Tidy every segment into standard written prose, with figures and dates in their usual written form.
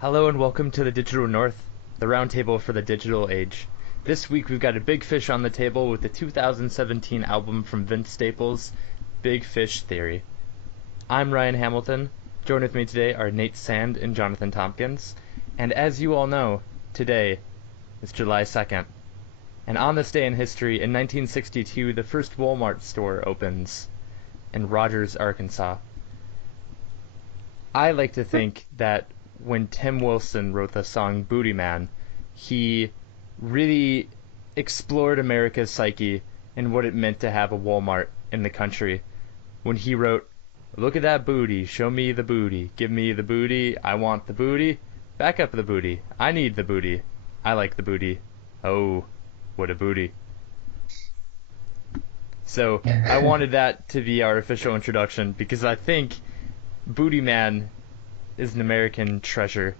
Hello and welcome to the Digital North, the roundtable for the digital age. This week we've got a big fish on the table with the 2017 album from Vince Staples, Big Fish Theory. I'm Ryan Hamilton. Joined with me today are Nate Sand and Jonathan Tompkins. And as you all know, today is July 2nd. And on this day in history, in 1962, the first Walmart store opens in Rogers, Arkansas. I like to think that when Tim Wilson wrote the song Booty Man, he really explored America's psyche and what it meant to have a Walmart in the country. When he wrote, "Look at that booty, show me the booty, give me the booty, I want the booty, back up the booty, I need the booty, I like the booty, oh, what a booty." So I wanted that to be our official introduction because I think Booty Man is an American treasure,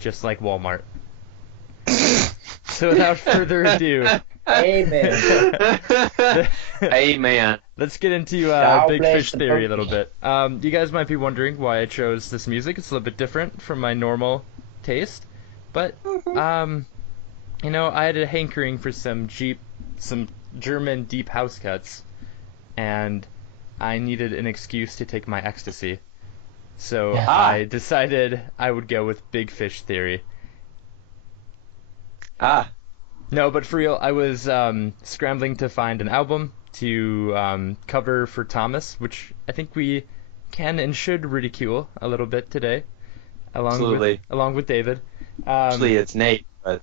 just like Walmart. So without further ado, Amen. Amen. let's get into God Big bless Fish the Theory a booty. little bit. You guys might be wondering why I chose this music. It's a little bit different from my normal taste, but I had a hankering for some German deep house cuts, and I needed an excuse to take my ecstasy. So I decided I would go with Big Fish Theory. No, but for real, I was scrambling to find an album to cover for Thomas, which I think we can and should ridicule a little bit today, Absolutely. along with David. Actually, it's Nate, but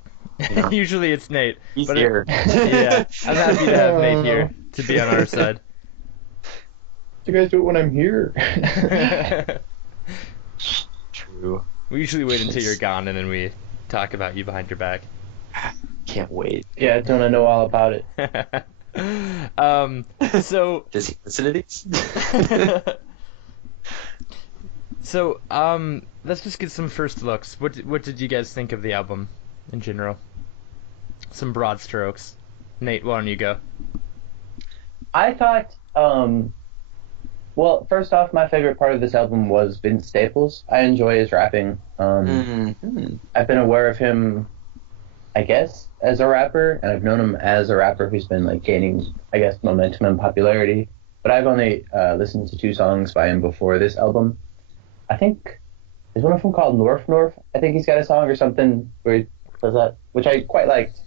Usually it's Nate. he's but here. Yeah, I'm happy to have Nate here to be on our side. You guys do it when I'm here. True. We usually wait until you're gone and then we talk about you behind your back. Can't wait. Yeah, don't I know all about it? So Does he listen to these? let's just get some first looks. What did you guys think of the album in general? Some broad strokes. Nate, why don't you go? I thought, well, first off, my favorite part of this album was Vince Staples. I enjoy his rapping. Mm-hmm. I've been aware of him, I guess, as a rapper, and I've known him as a rapper who's been like gaining, I guess, momentum and popularity. But I've only listened to 2 songs by him before this album. I think there's one of them called North North. I think he's got a song or something where he does that, which I quite liked.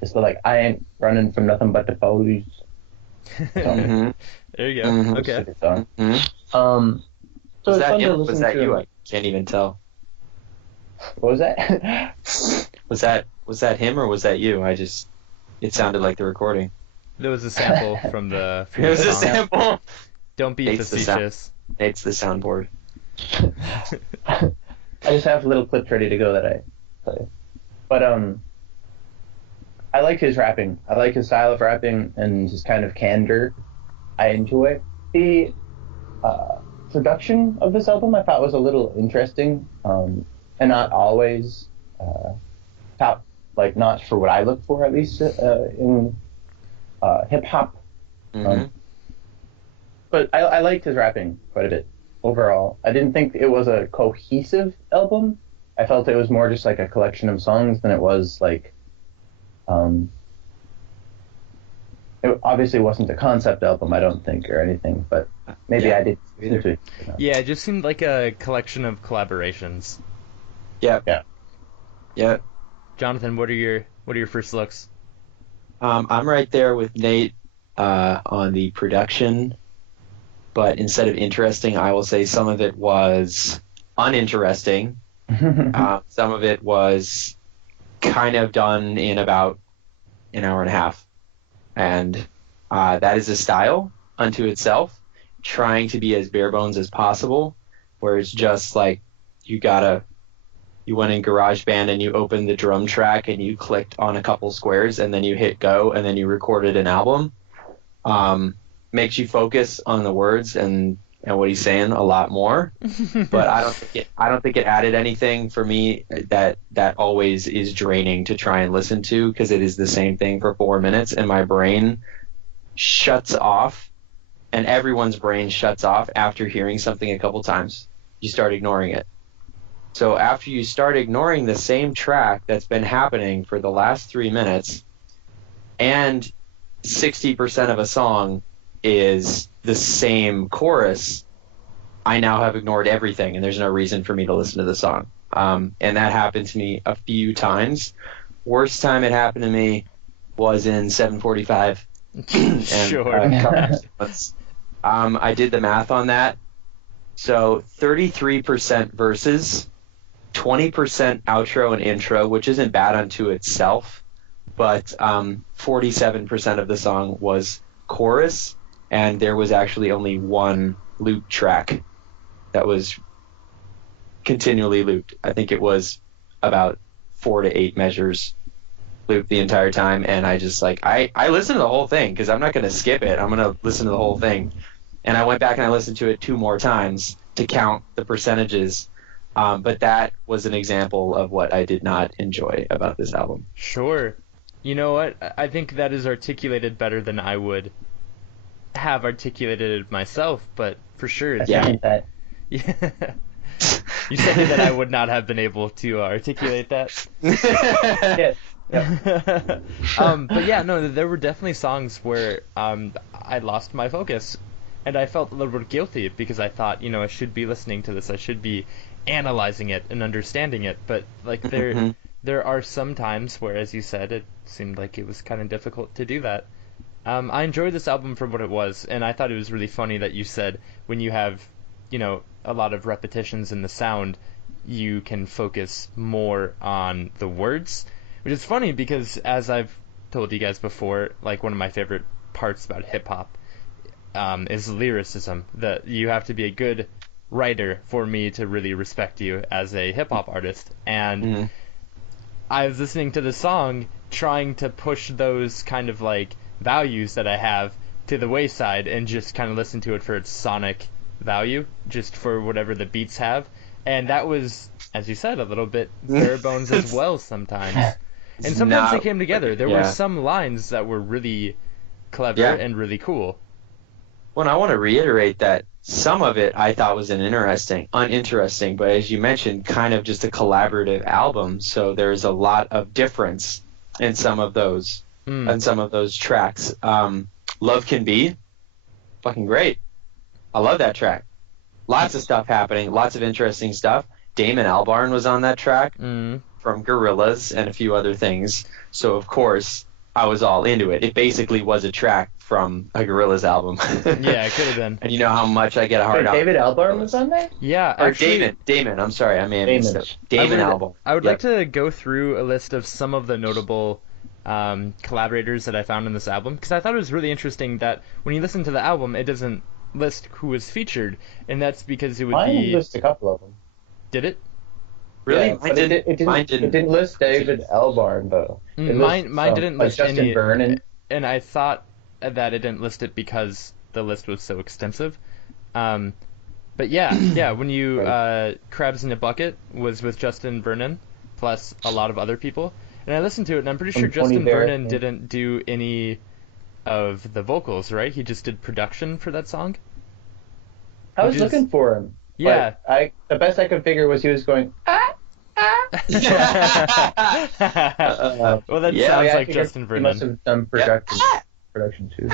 Just like I ain't running from nothing but the police. Mm-hmm. There you go. Mhm. Okay. Good song. Mm-hmm. So Was it's that fun to him? listen Was that to. you? I can't even tell. What was that? Was that him or was that you? It sounded like the recording. There was a sample from the It was a song. sample. Don't be Nate's the sound. facetious. Nate's the soundboard. I just have little clips ready to go that I play. But I like his rapping. I like his style of rapping and his kind of candor. I enjoy the production of this album. I thought was a little interesting, and not always top not for what I look for at least in hip hop. Mm-hmm. But I liked his rapping quite a bit overall. I didn't think it was a cohesive album. I felt it was more just like a collection of songs than it was like. It obviously wasn't a concept album, I don't think, or anything, but maybe Yeah, I did. either. Simply, Yeah, it just seemed like a collection of collaborations. Yeah. Yeah. Yeah. Jonathan, what are your first looks? I'm right there with Nate on the production, but instead of interesting, I will say some of it was uninteresting. Some of it was kind of done in about an hour and a half. And that is a style unto itself, trying to be as bare bones as possible, where it's just like you went in GarageBand and you opened the drum track and you clicked on a couple squares and then you hit go and then you recorded an album. Makes you focus on the words and what he's saying a lot more. But I don't think it added anything for me that always is draining to try and listen to, because it is the same thing for 4 minutes and my brain shuts off, and everyone's brain shuts off after hearing something a couple times. You start ignoring it. So after you start ignoring the same track that's been happening for the last 3 minutes, and 60% of a song is the same chorus, I now have ignored everything, and there's no reason for me to listen to the song. And that happened to me a few times. Worst time it happened to me was in 745. And, Sure. I did the math on that. So 33% verses, 20% outro and intro, which isn't bad unto itself, but 47% of the song was chorus, and there was actually only one loop track that was continually looped. I think it was about 4 to 8 measures looped the entire time, and I just I listened to the whole thing because I'm not going to skip it. I'm going to listen to the whole thing. And I went back and I listened to it 2 more times to count the percentages. But that was an example of what I did not enjoy about this album. Sure. You know what? I think that is articulated better than I would have articulated it myself, but for sure. Yeah. That. Yeah. You said that I would not have been able to articulate that. Yes. Yep. But yeah, no, there were definitely songs where I lost my focus, and I felt a little bit guilty because I thought, I should be listening to this, I should be analyzing it and understanding it, but like there are some times where, as you said, it seemed like it was kind of difficult to do that. I enjoyed this album for what it was, and I thought it was really funny that you said when you have, a lot of repetitions in the sound, you can focus more on the words, which is funny because, as I've told you guys before, like one of my favorite parts about hip-hop is lyricism, that you have to be a good writer for me to really respect you as a hip-hop artist, and I was listening to the song trying to push those kind of like values that I have to the wayside and just kind of listen to it for its sonic value, just for whatever the beats have, and that was, as you said, a little bit bare bones as well sometimes. And sometimes they came together. There were some lines that were really clever and really cool. Well, I want to reiterate that some of it I thought was uninteresting, but as you mentioned, kind of just a collaborative album, so there's a lot of difference in some of those tracks. Love Can Be, fucking great. I love that track. Lots of stuff happening, lots of interesting stuff. Damon Albarn was on that track from Gorillaz and a few other things, so of course I was all into it. It basically was a track from a Gorillaz album. Yeah, it could have been. And you know how much I get a hard on. David Albarn was on there? Yeah, or actually, Damon. I'm sorry, I may have missed it. Damon Albarn. I would like to go through a list of some of the notable collaborators that I found in this album, because I thought it was really interesting that when you listen to the album, it doesn't list who was featured, and that's because it would Mine list a couple of them. Did it? Really? Yeah, it didn't list David Albarn, though. Mine didn't list Justin any. Vernon. And I thought that it didn't list it because the list was so extensive. But yeah, when you Crabs in a Bucket was with Justin Vernon, plus a lot of other people. And I listened to it, and I'm pretty sure Justin Vernon didn't do any of the vocals, right? He just did production for that song. I was looking for him. Yeah. The best I could figure was he was going, Well, that sounds like Justin Vernon. He must have done production too.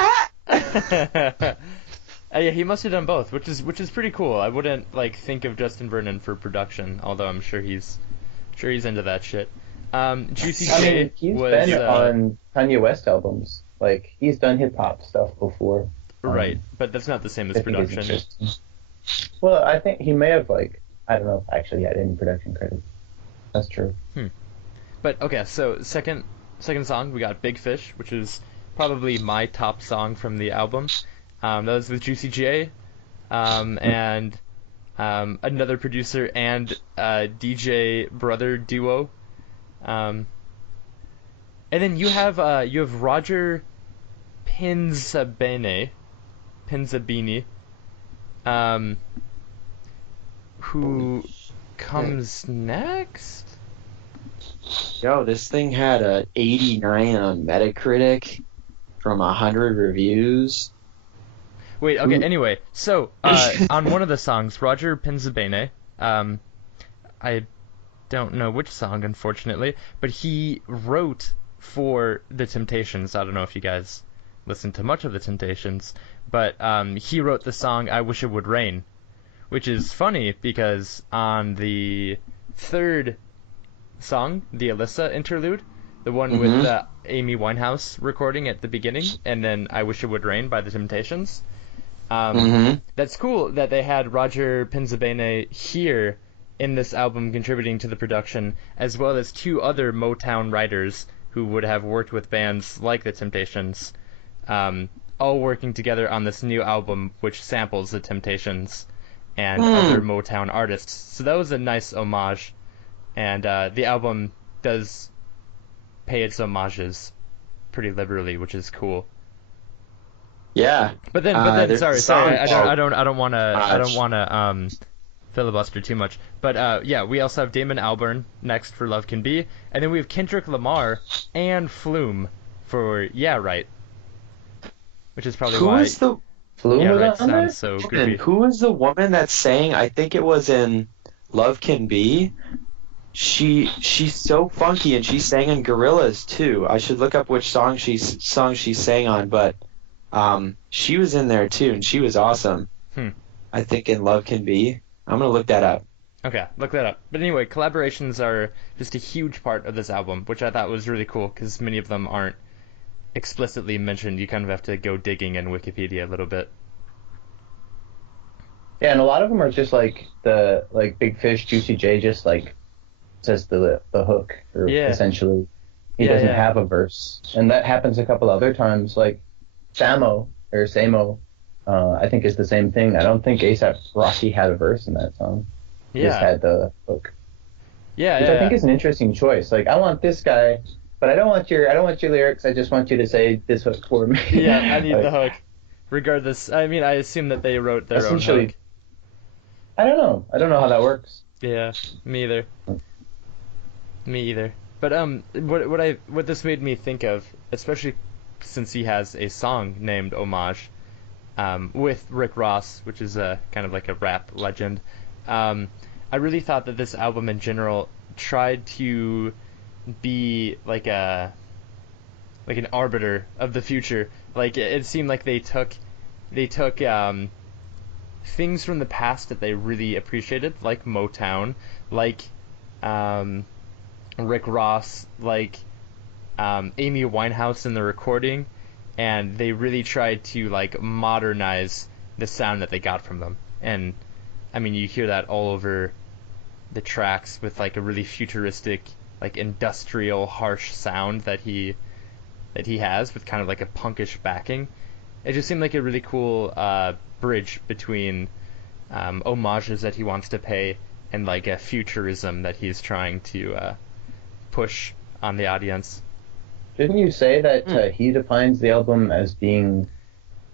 Yeah, he must have done both, which is pretty cool. I wouldn't think of Justin Vernon for production, although I'm sure he's into that shit. Juicy J he's was been on Kanye West albums. He's done hip hop stuff before. Right, but that's not the same as production. Well, I think he may have I don't know if actually he had any production credit. That's true. But okay, so second song we got Big Fish, which is probably my top song from the album. That was with Juicy J, and another producer and DJ brother duo. And then you have Roger Pinzabene, who comes next? Yo, this thing had a 89 on Metacritic from 100 reviews. Wait, okay, anyway, so on one of the songs, Roger Pinzabene, I don't know which song, unfortunately, but he wrote for the Temptations. I don't know if you guys listen to much of the Temptations, but he wrote the song "I Wish It Would Rain," which is funny because on the third song, the Alyssa interlude, the one with Amy Winehouse recording at the beginning, and then "I Wish It Would Rain" by the Temptations. That's cool that they had Roger Pinzabene here in this album contributing to the production, as well as two other Motown writers who would have worked with bands like the Temptations, all working together on this new album which samples the Temptations and other Motown artists. So that was a nice homage, and the album does pay its homages pretty liberally, which is cool. Yeah. But then, sorry. I don't want to filibuster too much. But yeah, we also have Damon Albarn next for Love Can Be, and then we have Kendrick Lamar and Flume for Yeah Right, which is probably why Flume Yeah was Right on there? sounds so goofy. Who was the woman that sang? I think it was in Love Can Be. She's so funky, and she sang in Gorillaz too. I should look up which song she sang on, but she was in there too, and she was awesome. I think in Love Can Be. I'm gonna look that up. Okay, look that up. But anyway, collaborations are just a huge part of this album, which I thought was really cool because many of them aren't explicitly mentioned. You kind of have to go digging in Wikipedia a little bit. Yeah, and a lot of them are just like Big Fish, Juicy J, just like says the hook, or essentially he doesn't have a verse, and that happens a couple other times. Like Samo, I think is the same thing. I don't think A$AP Rocky had a verse in that song. He just had the hook. Which I think is an interesting choice. Like, I want this guy, but I don't want your lyrics. I just want you to say this hook for me. Yeah, I need the hook. Regardless, I mean, I assume that they wrote their own hook. I don't know how that works. Yeah, me either. But what this made me think of, especially since he has a song named Homage, with Rick Ross, which is a kind of like a rap legend. I really thought that this album in general tried to be like an arbiter of the future. Like, it seemed like they took things from the past that they really appreciated, like Motown, like Rick Ross, like Amy Winehouse in the recording, and they really tried to like modernize the sound that they got from them. And I mean, you hear that all over the tracks with like a really futuristic, like industrial, harsh sound that he has with kind of like a punkish backing. It just seemed like a really cool bridge between homages that he wants to pay and like a futurism that he's trying to push on the audience. Didn't you say that he defines the album as being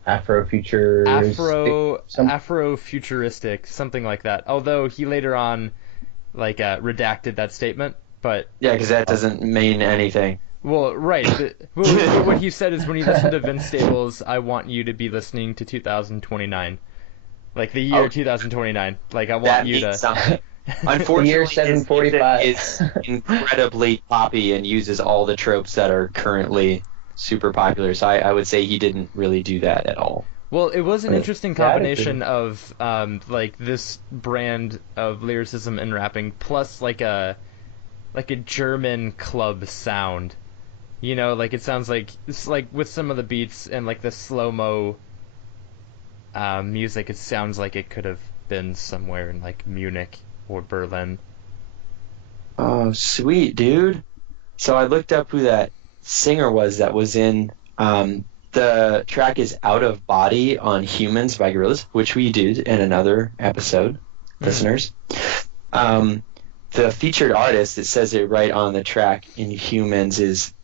Afro-futuristic, something like that. Although he later on redacted that statement, but yeah, because that doesn't mean anything. Well, right. But what he said is, when you listen to Vince Staples, I want you to be listening to 2029, like the year 2029. Like, I want you to. Something. Unfortunately, year 745 is incredibly poppy and uses all the tropes that are currently super popular. So I would say he didn't really do that at all. Well, it was an interesting combination of like this brand of lyricism and rapping, plus like a German club sound. You know, like it sounds like it's like with some of the beats and like the slow-mo music, it sounds like it could have been somewhere in like Munich or Berlin. Oh, sweet, dude. So I looked up who that singer was that was in the track is Out of Body on Humans by Gorillaz, which we did in another episode, listeners. The featured artist, it says it right on the track in Humans, is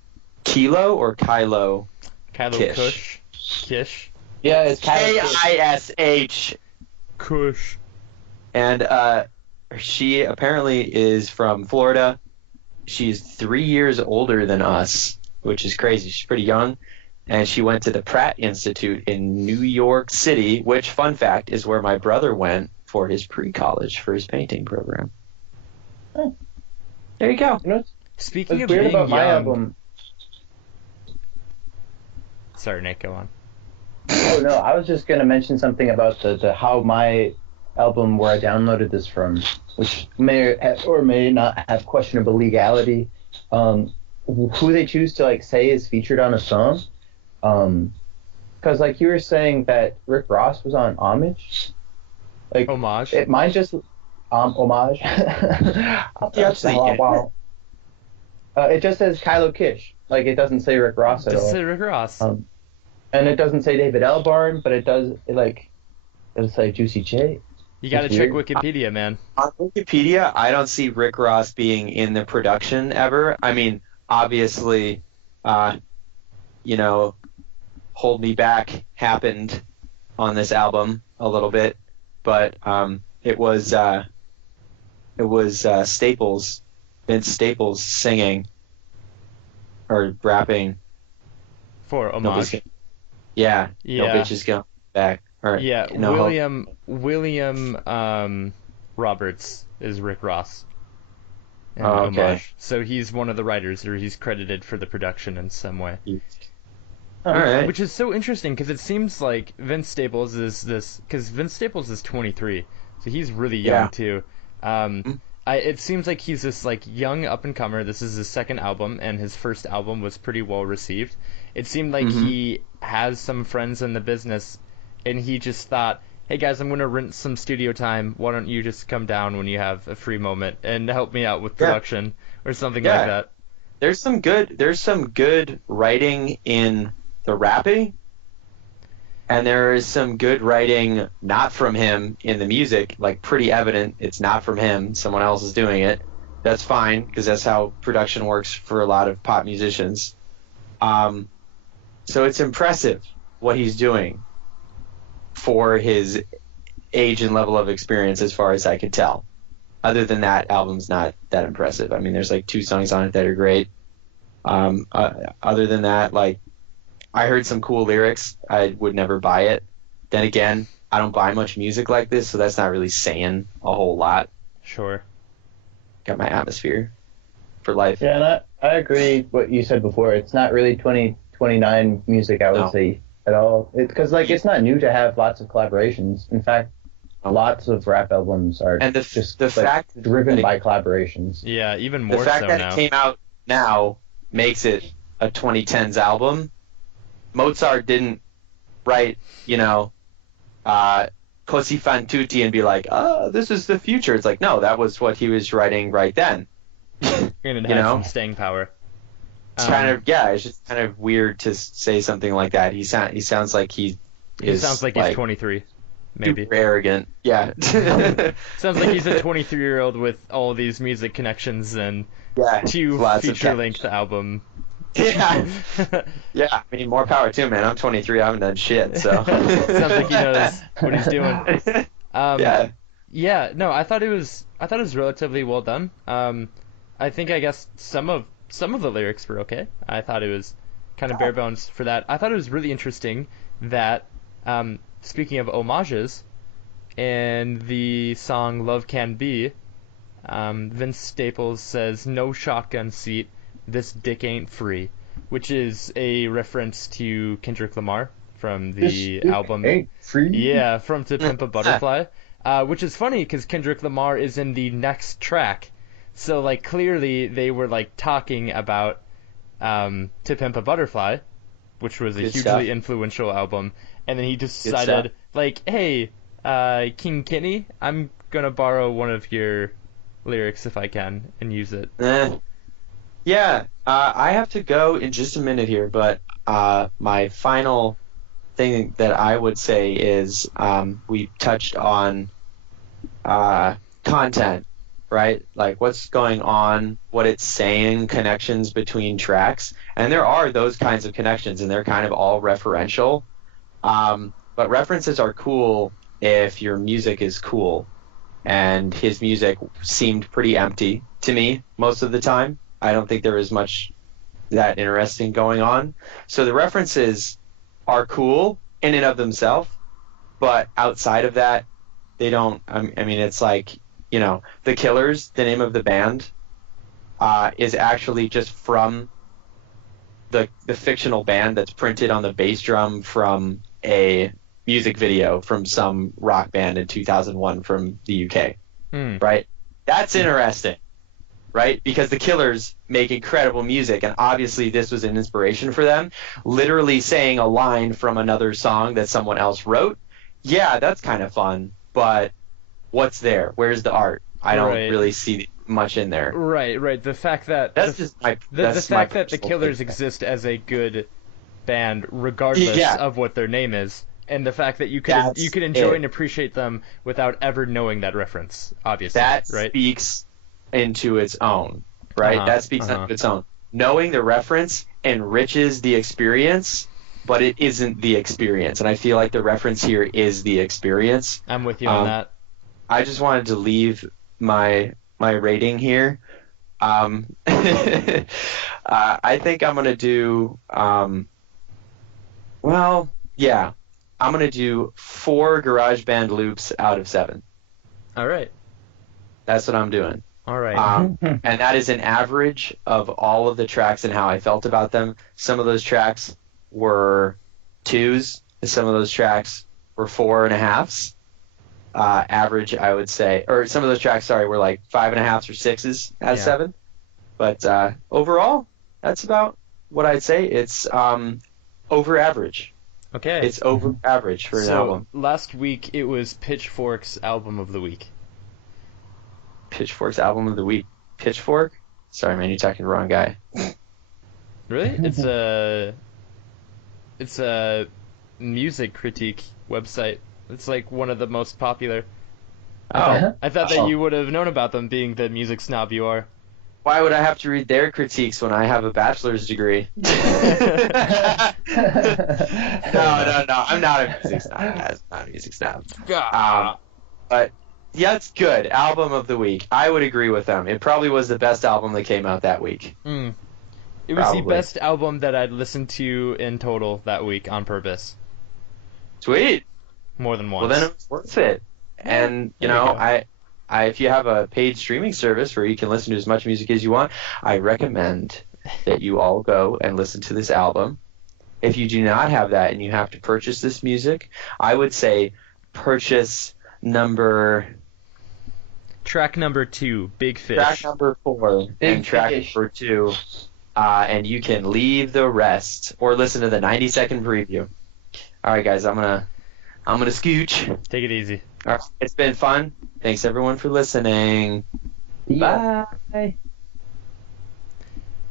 Kilo or Kylo? Kylo Kish. Yeah, it's Kish. Kush. And she apparently is from Florida. She's 3 years older than us, which is crazy. She's pretty young. And she went to the Pratt Institute in New York City, which, fun fact, is where my brother went for his pre-college, for his painting program. There you go. You know, Speaking what's of weird being about my young, album. sorry, Nick, go on. Oh no, I was just gonna mention something about the how my album where I downloaded this from, which may or may not have questionable legality. Who they choose to like say is featured on a song. Because like you were saying that Rick Ross was on Homage. Like Homage. mine just homage. Wow. It just says Kylo Kish. Like it doesn't say Rick Ross at Does it all. say Rick Ross? And it doesn't say David Albarn, but it'll say Juicy J. You gotta It's check weird. Wikipedia, man. On Wikipedia, I don't see Rick Ross being in the production ever. I mean, obviously, you know, Hold Me Back happened on this album a little bit, but it was Staples, Vince Staples singing or rapping. For Nobody's Homage. gonna, yeah, no Yeah. bitch is going back. Or, Yeah, no hope. William Roberts is Rick Ross in Oh, okay. Homage. So he's one of the writers, or he's credited for the production in some way. All right. Which is so interesting because it seems like Vince Staples is this, because Vince Staples is 23, so he's really young Yeah. too. It seems like he's this like young up and comer. This is his second album, and his first album was pretty well received. It seemed like he has some friends in the business, and he just thought, "Hey guys, I'm gonna rent some studio time. Why don't you just come down when you have a free moment and help me out with production or something like that?" There's some good writing in the rapping, and there is some good writing not from him in the music, like pretty evident it's not from him, someone else is doing it. That's fine, because that's how production works for a lot of pop musicians. So it's impressive what he's doing for his age and level of experience, as far as I could tell. Other than that, album's not that impressive. I mean, there's like 2 songs on it that are great. Other than that, like, I heard some cool lyrics. I would never buy it. Then again, I don't buy much music like this, so that's not really saying a whole lot. Sure. Got my atmosphere for life. Yeah, and I agree what you said before. It's not really 2029 music, I would No. say, at all. Because it's not new to have lots of collaborations. In fact, lots of rap albums are And the fact driven that by collaborations. Yeah, even the more fact so that now. it came out now makes it a 2010s album. Mozart didn't write, Così fan tutti and be like, oh, this is the future. It's like, no, that was what he was writing right then. And it you has know? some staying power. It's it's just kind of weird to say something like that. He sounds like he sounds like he's 23, maybe. super arrogant. Yeah. Sounds like he's a 23-year-old with all these music connections and yeah. 2 Lots of feature-length album. Yeah. Yeah. I mean, more power too, man. I'm 23. I haven't done shit. So. Sounds like he knows what he's doing. Yeah. Yeah. No, I thought it was relatively well done. I guess some of the lyrics were okay. I thought it was kind of bare bones for that. I thought it was really interesting that, speaking of homages, in the song Love Can Be, Vince Staples says, "No shotgun seat, this dick ain't free," which is a reference to Kendrick Lamar from the album. Ain't free. Yeah, from To Pimp a Butterfly, which is funny because Kendrick Lamar is in the next track. So, like, clearly they were, like, talking about To Pimp a Butterfly, which was a Good hugely stuff. influential album, and then he just Good decided, stuff. like, hey, King Kenny, I'm gonna borrow one of your lyrics if I can and use it. Yeah, I have to go in just a minute here, but my final thing that I would say is we touched on content, right? Like what's going on, what it's saying, connections between tracks. And there are those kinds of connections, and they're kind of all referential. But references are cool if your music is cool. And his music seemed pretty empty to me most of the time. I don't think there was much that interesting going on. So the references are cool in and of themselves, but outside of that, they don't. I mean, it's like, The Killers, the name of the band, is actually just from the fictional band that's printed on the bass drum from a music video from some rock band in 2001 from the UK, right? That's interesting, right? Because the Killers make incredible music, and obviously this was an inspiration for them. Literally saying a line from another song that someone else wrote, yeah, that's kind of fun, but what's there? Where's the art? I don't really see much in there. Right. The fact that the Killers exist as a good band, regardless of what their name is, and the fact that you could enjoy and appreciate them without ever knowing that reference, obviously. That speaks into its own, right? That speaks into its own. Knowing the reference enriches the experience, but it isn't the experience. And I feel like the reference here is the experience. I'm with you on that. I just wanted to leave my rating here. I think I'm going to do, I'm going to do 4 GarageBand loops out of 7. All right. That's what I'm doing. All right. And that is an average of all of the tracks and how I felt about them. Some of those tracks were 2s, and some of those tracks were 4.5s. Average, I would say, or some of those tracks, were like 5.5s or 6s out of 7. But overall, that's about what I'd say. It's over average. Okay. It's over average for an album. Last week it was Pitchfork's album of the week. Pitchfork's album of the week. Pitchfork? Sorry, man, you're talking to the wrong guy. Really? It's a music critique website. It's like one of the most popular. I thought that you would have known about them, being the music snob you are. Why would I have to read their critiques when I have a bachelor's degree? No, I'm not a music snob, guys. I'm not a music snob. But yeah, it's good. Album of the week. I would agree with them. It probably was the best album that came out that week. It was the best album that I'd listened to in total that week on purpose. Sweet. More than once. Well, then it was worth it. And, I if you have a paid streaming service where you can listen to as much music as you want, I recommend that you all go and listen to this album. If you do not have that and you have to purchase this music, I would say purchase track number 2, Big Fish. Track number 4 and track number 2. And you can leave the rest or listen to the 90-second preview. All right, guys, I'm gonna scooch. Take it easy. All right, it's been fun. Thanks everyone for listening. Yeah. Bye.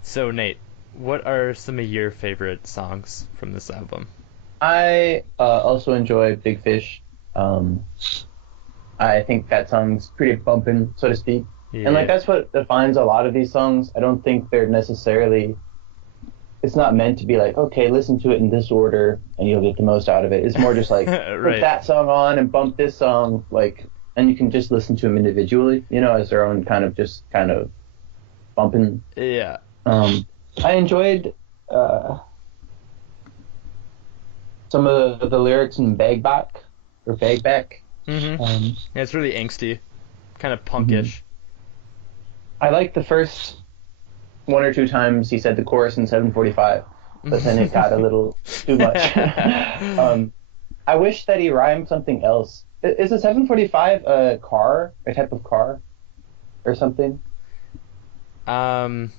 So Nate, what are some of your favorite songs from this album? I also enjoy Big Fish. I think that song's pretty bumpin', so to speak. Yeah. And that's what defines a lot of these songs. I don't think they're necessarily, it's not meant to be like, okay, listen to it in this order and you'll get the most out of it. It's more just like, put that song on and bump this song, and you can just listen to them individually, as their own kind of bumping. Yeah. I enjoyed some of the lyrics in Bag Back. Mm-hmm. Yeah, it's really angsty, kind of punkish. I like the first 1 or 2 times he said the chorus in 7:45, but then it got a little too much. I wish that he rhymed something else. Is a 745 a type of car, or something? Oh,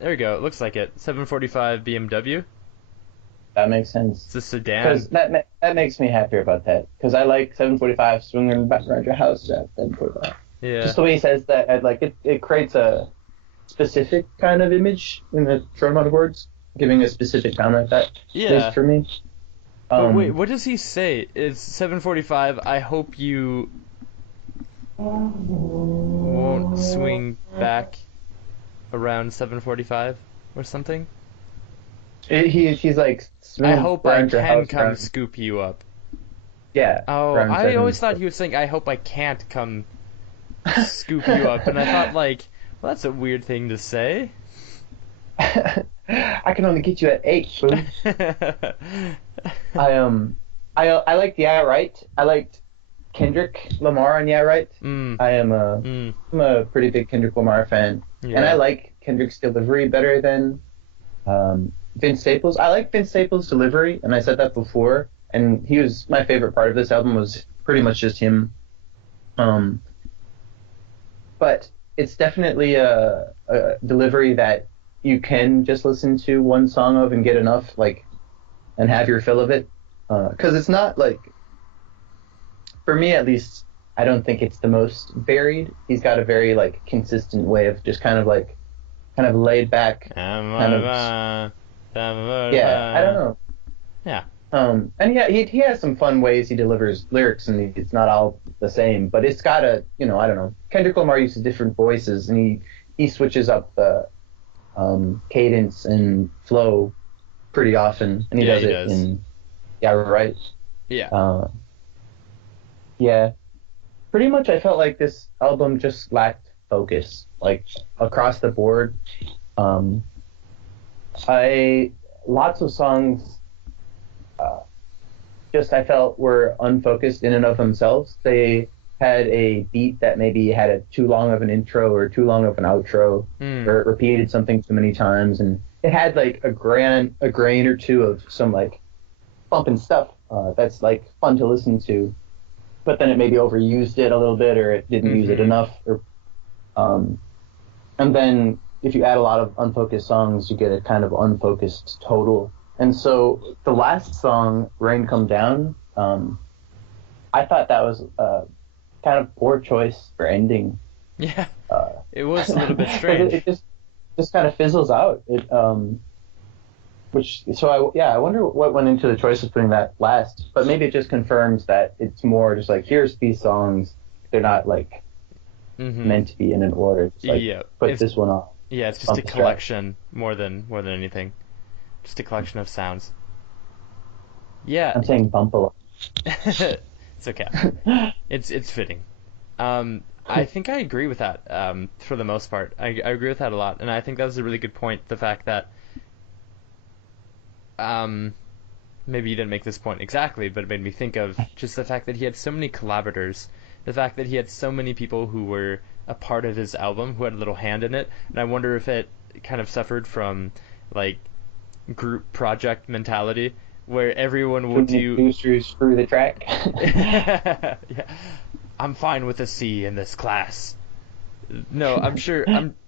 there we go. It looks like it. 745 BMW. That makes sense. It's a sedan. Because that makes me happier about that. Because I like 745 swinging back around your house at 745. Yeah. Just the way he says that, it creates a specific kind of image in a short amount of words, giving a specific sound like that. Yeah. At least for me. But wait, what does he say? It's 745. I hope you won't swing back around 745 or something. He's like, I hope I can come scoop you up. Yeah. Oh, I always thought he was saying, I hope I can't come scoop you up, and I thought, well, that's a weird thing to say. I can only get you at 8, boom. I like the I liked Kendrick Lamar on Yeah Right. Mm, I am a mm, I'm a pretty big Kendrick Lamar fan, and I yeah. like Kendrick's delivery better than Vince Staples. I like Vince Staples' delivery, and I said that before. And he was my favorite part of this album was pretty much just him. Um, but it's definitely a delivery that you can just listen to one song of and get enough, like, and have your fill of it. Because it's not like, for me at least, I don't think it's the most varied. He's got a very like consistent way of just kind of laid back, kind of yeah. I don't know. Yeah. And yeah, he has some fun ways he delivers lyrics, and it's not all the same, but it's got a, I don't know. Kendrick Lamar uses different voices, and he switches up the cadence and flow pretty often, and he Yeah, does he it does. in Yeah Right. Yeah. Yeah, pretty much. I felt like this album just lacked focus, like across the board. Um, I lots of songs uh, just I felt were unfocused in and of themselves. They had a beat that maybe had a too long of an intro or too long of an outro, Mm. or it repeated something too many times, and it had like a grain or two of some like bumping stuff that's like fun to listen to, but then it maybe overused it a little bit, or it didn't use it Mm-hmm. enough, or um, and then if you add a lot of unfocused songs, you get a kind of unfocused total. And so the last song, Rain Come Down, I thought that was kind of poor choice for ending. Yeah. Uh, It was a little bit 'cause strange. it just kind of fizzles out. I wonder what went into the choice of putting that last. But maybe it just confirms that it's more just like, here's these songs. They're not like Mm-hmm. meant to be in an order. Just like Yeah. put this one on. Yeah, it's just Bump a the track. collection more than anything. Just a collection of sounds. Yeah. I'm saying bump a lot. It's okay. It's fitting. I think I agree with that, for the most part. I agree with that a lot, and I think that was a really good point. The fact that, maybe you didn't make this point exactly, but it made me think of just the fact that he had so many collaborators, the fact that he had so many people who were a part of his album, who had a little hand in it, and I wonder if it kind of suffered from, like, group project mentality, where everyone would Too many do. producers screw the track. Yeah. I'm fine with a C in this class. No, I'm sure.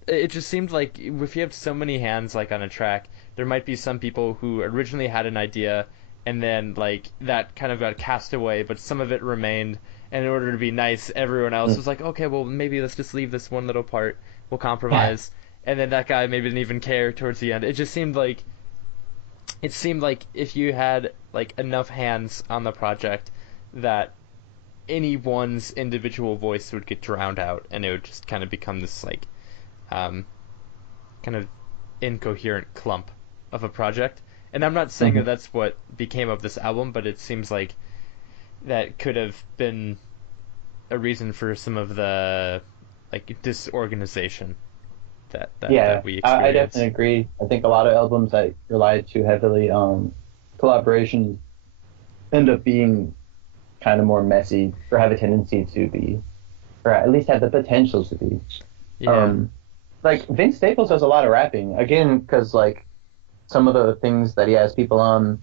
It just seemed like if you have so many hands like on a track, there might be some people who originally had an idea, and then like that kind of got cast away, but some of it remained. And in order to be nice, everyone else was like, okay, well maybe let's just leave this one little part. We'll compromise. And then that guy maybe didn't even care towards the end. It seemed like if you had like enough hands on the project, that anyone's individual voice would get drowned out, and it would just kind of become this like, um, kind of incoherent clump of a project. And I'm not saying that that's what became of this album, but it seems like that could have been a reason for some of the like disorganization Yeah, that we I experience. definitely agree. I think a lot of albums that rely too heavily on collaboration end up being kind of more messy, or have a tendency to be, or at least have the potential to be. Yeah. Like Vince Staples does a lot of rapping again, because like some of the things that he has people on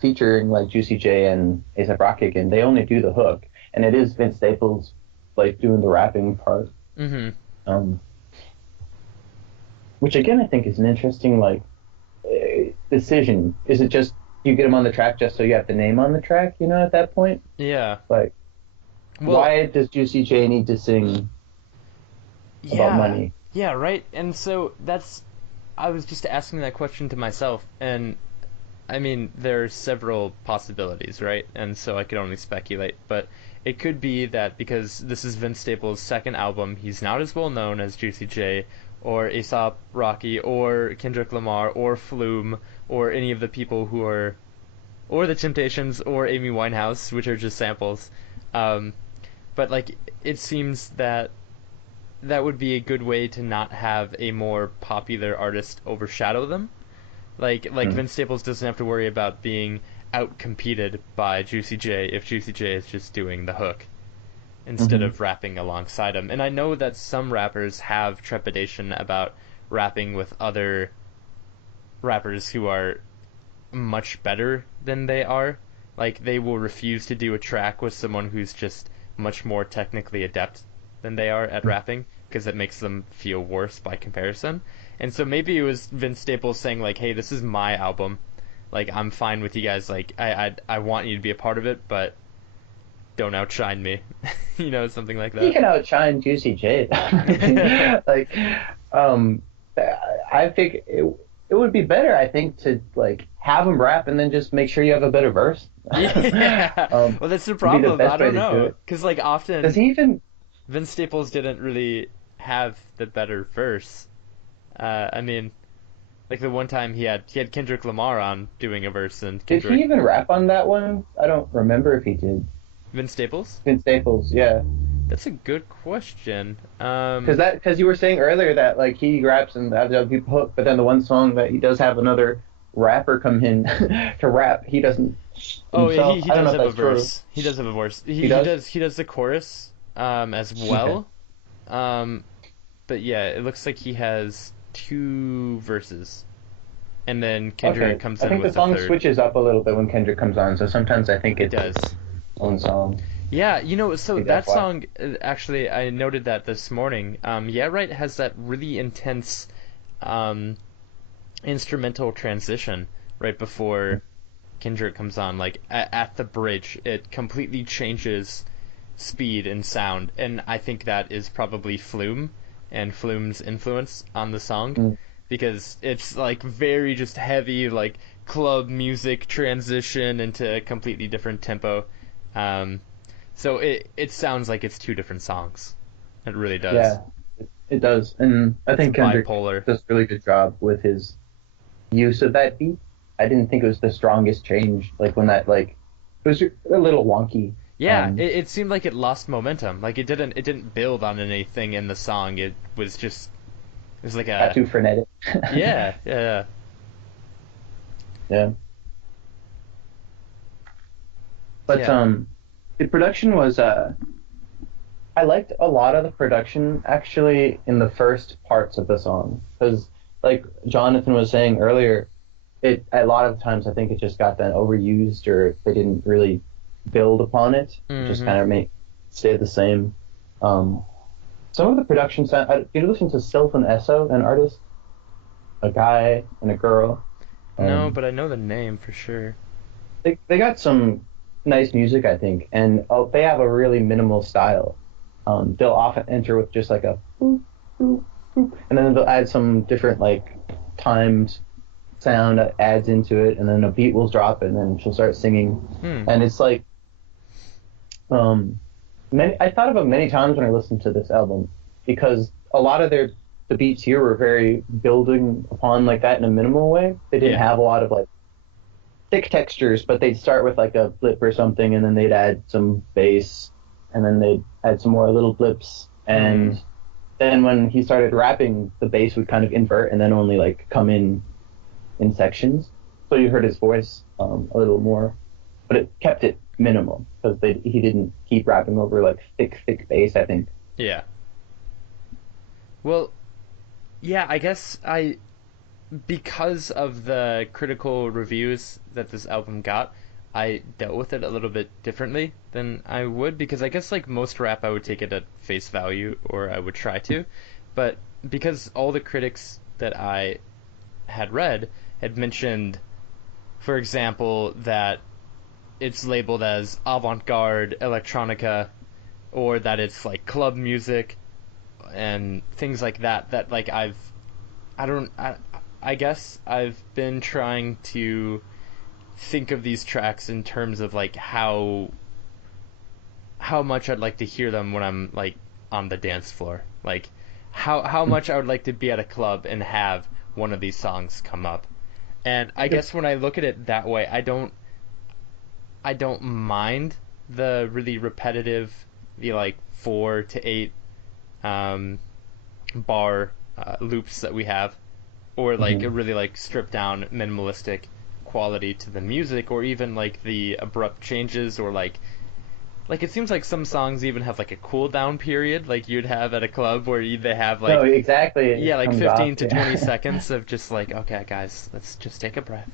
featuring like Juicy J and A$AP Rocky again, they only do the hook, and it is Vince Staples like doing the rapping part. Mm-hmm. Um, which again I think is an interesting like decision. Is it just you get him on the track just so you have the name on the track? At that point, Yeah. like Well, why does Juicy J need to sing about yeah. money? Yeah, right. And so I was just asking that question to myself, and I mean, there are several possibilities, right? And so I could only speculate, but it could be that because this is Vince Staples' second album, he's not as well known as Juicy J, or A$AP Rocky, or Kendrick Lamar, or Flume, or any of the people who are, or The Temptations, or Amy Winehouse, which are just samples. Um, but like, it seems that that would be a good way to not have a more popular artist overshadow them. Like Mm. Vince Staples doesn't have to worry about being outcompeted by Juicy J if Juicy J is just doing the hook instead Mhm. of rapping alongside him. And I know that some rappers have trepidation about rapping with other rappers who are much better than they are. Like, they will refuse to do a track with someone who's just much more technically adept than they are at rapping because it makes them feel worse by comparison. And so maybe it was Vince Staples saying like, "Hey, this is my album. Like, I'm fine with you guys. Like, I want you to be a part of it, but don't outshine me." Something like He that. can outshine Juicy J. Like, um, I think it would be better, I think, to like have him rap and then just make sure you have a better verse. Yeah. Well, that's the Would be the problem. I best way don't to do know. it. Because, like, Does often he even? Vince Staples didn't really have the better verse. I mean, like the one time he had Kendrick Lamar on doing a verse, and Did Kendrick he even rap on that one? I don't remember if he did. Vince Staples. Vince Staples, yeah. That's a good question. Because you were saying earlier that like he raps and other people hook, but then the one song that he does have another rapper come in to rap, he doesn't Oh, yeah, himself. he I don't know does if have a that's true. verse. He does have a verse. He He does? does the chorus as Okay. well. Um, but yeah, it looks like he has two verses, and then Kendrick Okay. comes I in think the with the song third. switches up a little bit when Kendrick comes on, so sometimes I think It it's does. its own song. Yeah, I so think that that's why. song, actually, I noted that this morning. Yeah, right, has that really intense um, instrumental transition right before Kendrick comes on. Like, at the bridge, it completely changes speed and sound, and I think that is probably Flume and Flume's influence on the song, Mm. because it's, like, very just heavy, like, club music transition into a completely different tempo. Um, so it sounds like it's two different songs. It really does. Yeah, it does. And I It's think Kendrick bipolar. does a really good job with his use of that beat. I didn't think it was the strongest change. Like when that like it was a little wonky. Yeah, Um, it seemed like it lost momentum. Like it didn't build on anything in the song. It was like got a too frenetic. yeah, yeah. Yeah. But Yeah. the production was I liked a lot of the production actually in the first parts of the song because like Jonathan was saying earlier, it a lot of times I think it just got then overused or they didn't really build upon it. It just Mm-hmm. kind of made stay the same. Um, some of the production sound. You listen to Sylph and Esso, an artist, a guy and a girl. No, Um, but I know the name for sure. they got some nice music, I think, and they have a really minimal style. They'll often enter with just like a boop, boop, boop, and then they'll add some different like timed sound that adds into it, and then a beat will drop, and then she'll start singing, Hmm. and it's like um, I thought of it many times when I listened to this album because a lot of the beats here were very building upon like that in a minimal way. They didn't Yeah. have a lot of like thick textures, but they'd start with like a blip or something, and then they'd add some bass, and then they'd add some more little blips, and then when he started rapping, the bass would kind of invert and then only like come in sections, so you heard his voice a little more, but it kept it minimal because he didn't keep rapping over like thick bass. I think. Yeah. Well, yeah, I guess because of the critical reviews that this album got, I dealt with it a little bit differently than I would, because I guess like most rap I would take it at face value, or I would try to, but because all the critics that I had read had mentioned, for example, that it's labeled as avant-garde electronica, or that it's like club music and things like that, that like I don't I guess I've been trying to think of these tracks in terms of like how much I'd like to hear them when I'm like on the dance floor. Like how much I would like to be at a club and have one of these songs come up. And I guess when I look at it that way, I don't mind the really repetitive, the like 4 to 8 um, bar loops that we have, or like a Mhm. really like stripped down minimalistic quality to the music, or even like the abrupt changes, or like it seems like some songs even have like a cool down period, like you'd have at a club where they have like No, exactly. yeah, It like comes 15 off, to yeah. 20 seconds of just like, okay, guys, let's just take a breath.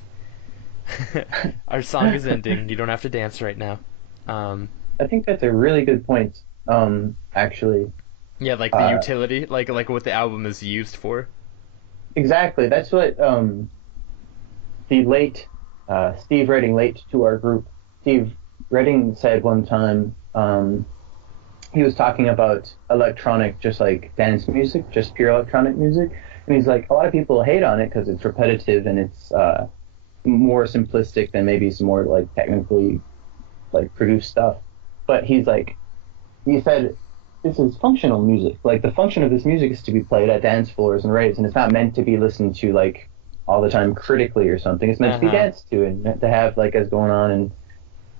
Our song is ending. You don't have to dance right now. Um, I think that's a really good point. Actually, yeah, like the uh, utility, like what the album is used for. exactly. That's what the late Steve Redding, late to our group, Steve Redding said one time. He was talking about electronic, just like dance music, just pure electronic music, and he's like, a lot of people hate on it because it's repetitive and it's more simplistic than maybe some more like technically like produced stuff. But he said, this is functional music. Like the function of this music is to be played at dance floors and raves, and it's not meant to be listened to like all the time critically or something. It's meant to be Uh-huh. danced to and meant to have like as going on. And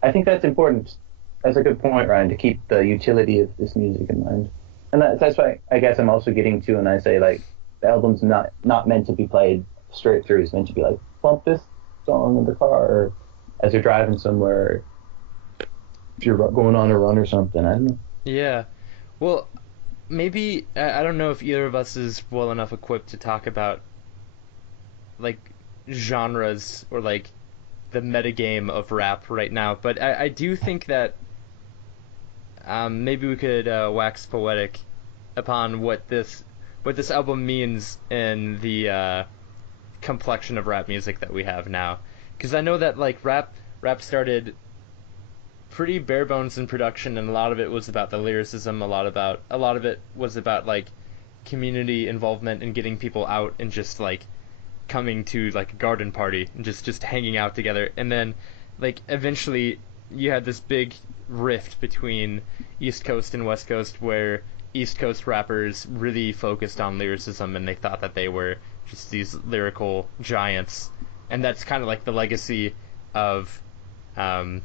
I think that's important. That's a good point, Ryan, to keep the utility of this music in mind. And that's why I guess I'm also getting to when I say like the album's not meant to be played straight through. It's meant to be like bump this song in the car or as you're driving somewhere, if you're going on a run or something. I don't know. Yeah. Well, maybe I don't know if either of us is well enough equipped to talk about like genres or like the metagame of rap right now, but I do think that maybe we could wax poetic upon what this album means in the complexion of rap music that we have now. Because I know that like rap started pretty bare bones in production, and a lot of it was about the lyricism. A lot of it was about like community involvement and getting people out and just like coming to like a garden party and just hanging out together. And then like eventually you had this big rift between East Coast and West Coast where East Coast rappers really focused on lyricism and they thought that they were just these lyrical giants. And that's kind of like the legacy of um,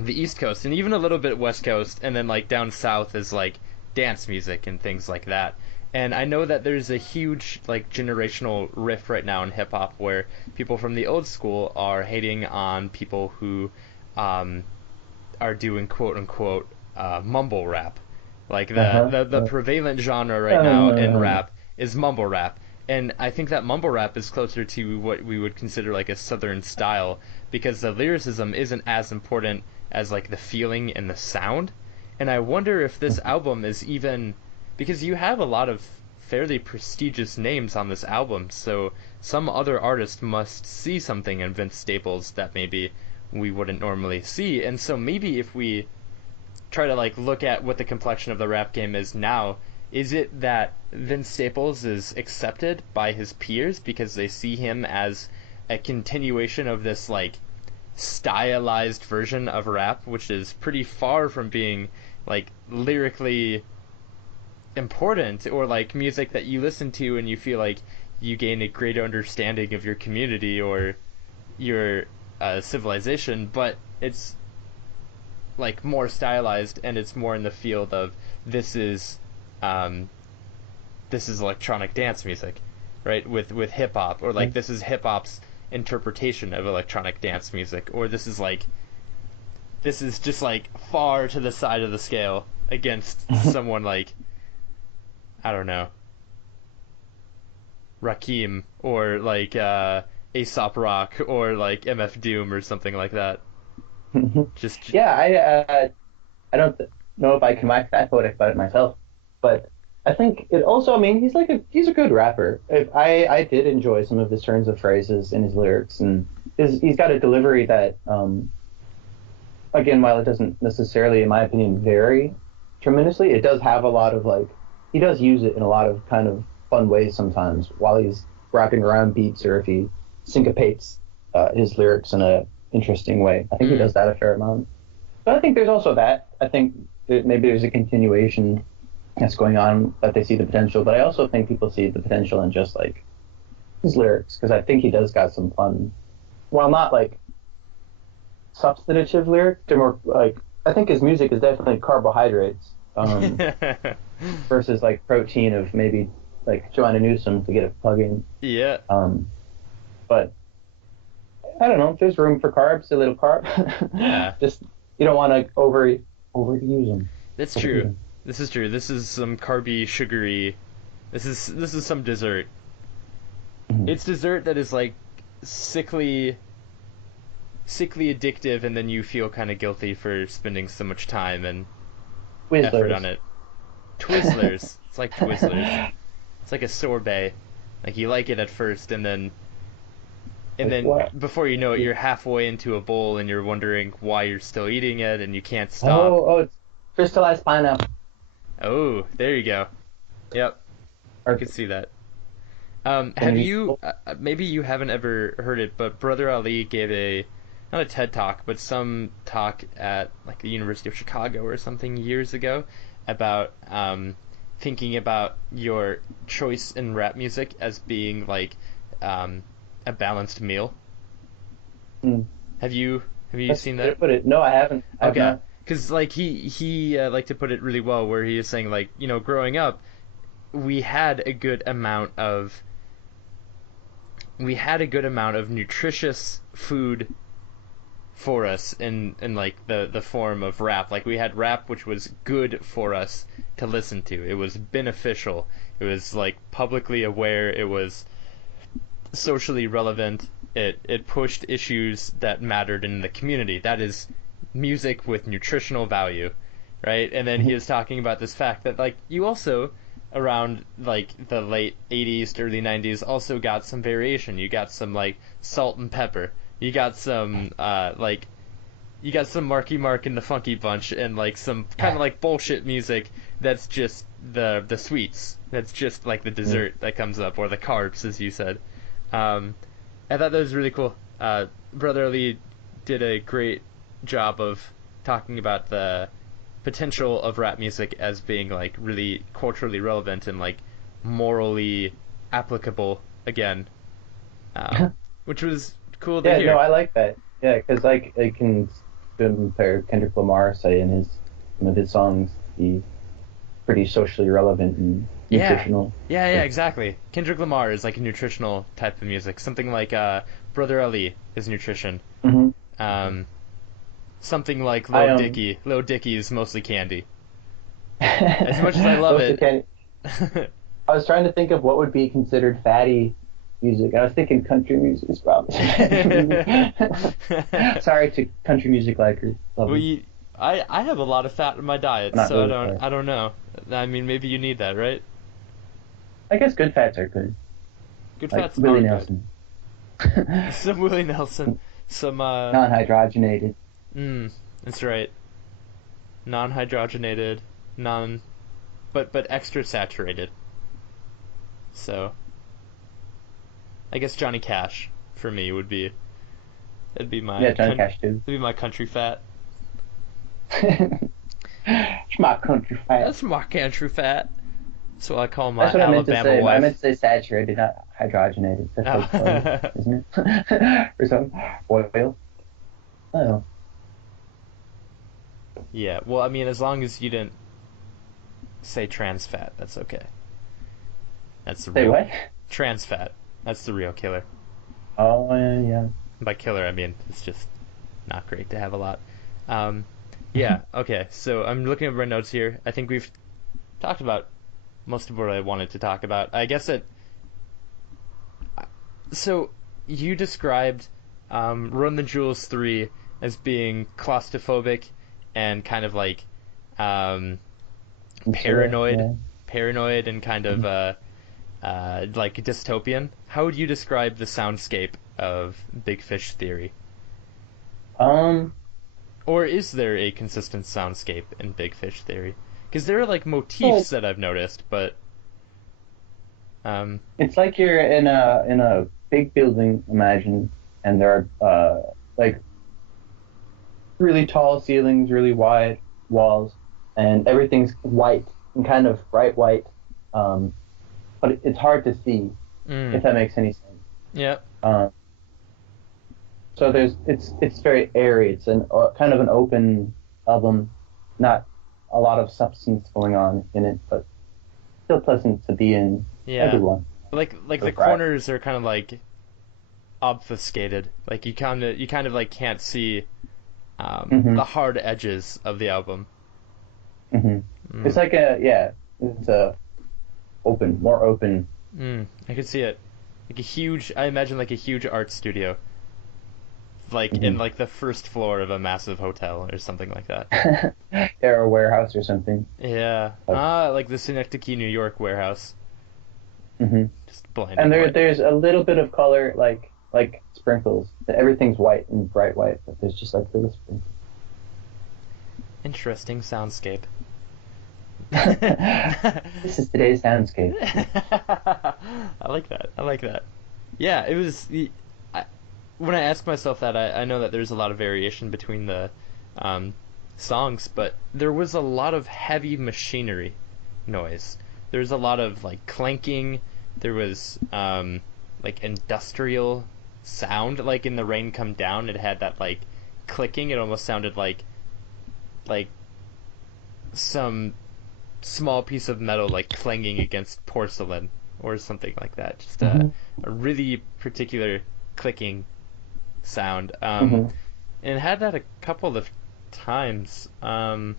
the East Coast and even a little bit West Coast, and then like down south is like dance music and things like that. And I know that there's a huge like generational rift right now in hip hop where people from the old school are hating on people who um, are doing quote unquote mumble rap. Like Uh-huh. the prevalent genre right now in Uh, rap is mumble rap. And I think that mumble rap is closer to what we would consider like a southern style because the lyricism isn't as important as like the feeling and the sound. And I wonder if this album is even because you have a lot of fairly prestigious names on this album, so some other artist must see something in Vince Staples that maybe we wouldn't normally see. And so maybe if we try to like look at what the complexion of the rap game is now, is it that Vince Staples is accepted by his peers because they see him as a continuation of this like stylized version of rap, which is pretty far from being like lyrically important or like music that you listen to and you feel like you gain a greater understanding of your community or your civilization, but it's like more stylized and it's more in the field of this is um, this is electronic dance music, right? With hip hop, or like this is hip hop's interpretation of electronic dance music, or this is just like far to the side of the scale against someone like I don't know Rakim or like Aesop Rock or like MF Doom or something like that. Just yeah, I don't know if I can wax that poetic about it myself, but I think it also. I mean, he's a good rapper. If I did enjoy some of his turns of phrases in his lyrics, and he's got a delivery that, again, while it doesn't necessarily, in my opinion, vary tremendously, it does have a lot of like he does use it in a lot of kind of fun ways sometimes while he's rapping around beats or if he syncopates his lyrics in a interesting way. I think he does that a fair amount. But I think there's also that. I think that maybe there's a continuation that's going on that they see the potential. But I also think people see the potential in just like his lyrics because I think he does got some fun. While not like substantive lyrics, they're more like I think his music is definitely carbohydrates versus like protein of maybe like Joanna Newsom to get a plug in. yeah. But I don't know. If there's room for carbs, a little carb. Yeah. Just you don't want to overuse them. That's Overeat true. 'em. This is true. This is some carby, sugary. This is some dessert. Mhm. It's dessert that is like sickly addictive, and then you feel kind of guilty for spending so much time and effort Twizzlers. on it. Twizzlers. It's like Twizzlers. It's like a sorbet. Like you like it at first, and then Like what? before you know it, you're halfway into a bowl, and you're wondering why you're still eating it, and you can't stop. Oh, it's crystallized pineapple. Oh, there you go. Yep, I Or can see that. Have Can you? Maybe you haven't ever heard it, but Brother Ali gave not a TED talk, but some talk at like the University of Chicago or something years ago about thinking about your choice in rap music as being like a balanced meal. Hmm. Have you That's seen the way to that? put it. No, I haven't. I have Okay, not. because like he liked to put it really well, where he is saying like growing up we had a good amount of nutritious food for us in like the form of rap. Like we had rap which was good for us to listen to. It was beneficial. It was like publicly aware. It was socially relevant. It pushed issues that mattered in the community. That is music with nutritional value, right? And then he was talking about this fact that like you also around like the late 80s to early 90s also got some variation. You got some like salt and pepper. You got some you got some Marky Mark and the Funky Bunch, and like some kind of like bullshit music that's just the sweets. That's just like the dessert that comes up, or the carbs, as you said. I thought that was really cool. Brother Ali did a great job of talking about the potential of rap music as being like really culturally relevant and like morally applicable again, which was cool to Yeah, no, hear. I like that. Yeah, because like I can compare Kendrick Lamar, say, in some of his songs, be pretty socially relevant and Yeah, nutritional. yeah, exactly. Kendrick Lamar is like a nutritional type of music. Something like Brother Ali is nutrition. Mm-hmm. Um, Something like I Lil Dicky is mostly candy. As much as I love Most of it. Ken- I was trying to think of what would be considered fatty music. I was thinking country music is probably fatty music. Sorry to country music likers. Well, I have a lot of fat in my diet, Not so really sorry. I don't know. I mean, maybe you need that, right? I guess good fats are good. Good Like fats Willie are Nelson. good. Some Willie Nelson, some Non-hydrogenated. that's right. Non-hydrogenated, but extra saturated. So, I guess Johnny Cash for me it'd be my Yeah, Johnny Cash too. it'd be my country fat. It's my country fat. That's my country fat. So I call my That's what I meant to Alabama say. I wife. meant to say saturated, not hydrogenated. That's how it's called, isn't it? Or something. Oil. Oh. Yeah, well, I mean, as long as you didn't say trans fat, that's okay. That's the Say real what? trans fat. That's the real killer. Oh, yeah. By killer, I mean it's just not great to have a lot. Yeah, okay. So I'm looking at my notes here. I think we've talked about most of what I wanted to talk about. I guess so you described Run the Jewels 3 as being claustrophobic and kind of like I'm paranoid, sure, paranoid and kind of like dystopian. How would you describe the soundscape of Big Fish Theory? yeah. Or is there a consistent soundscape in Big Fish Theory? Because there are like motifs that I've noticed, but It's like you're in a big building, imagine, and there are like really tall ceilings, really wide walls, and everything's white and kind of bright white. But it's hard to see, if that makes any sense. yeah, So it's very airy. It's kind of an open album, not a lot of substance going on in it, but still pleasant to be in. yeah. Everyone. Like the Right. corners are kind of like obfuscated. Like you kind of like can't see Hmm. the hard edges of the album. Hmm. Mm. It's like it's a more open. I could see it. Like a huge, I imagine like a huge art studio, like in Hmm. like the first floor of a massive hotel or something like that. Or a warehouse or something. Yeah. Like the Synecdoche, New York warehouse. Hmm. Just blinding And white. there's a little bit of color, like sprinkles. Everything's white and bright white, but there's just like little sprinkles. Interesting soundscape. This is today's soundscape. I like that. I like that. Yeah, it was. I, when I ask myself that, I know that there's a lot of variation between the um, songs, but there was a lot of heavy machinery noise. There was a lot of like clanking. There was like industrial sound. Like in The Rain Come Down, it had that like clicking. It almost sounded like some small piece of metal like clanging against porcelain or something like that. Just Hmm. a really particular clicking sound. Hmm. And it had that a couple of times. And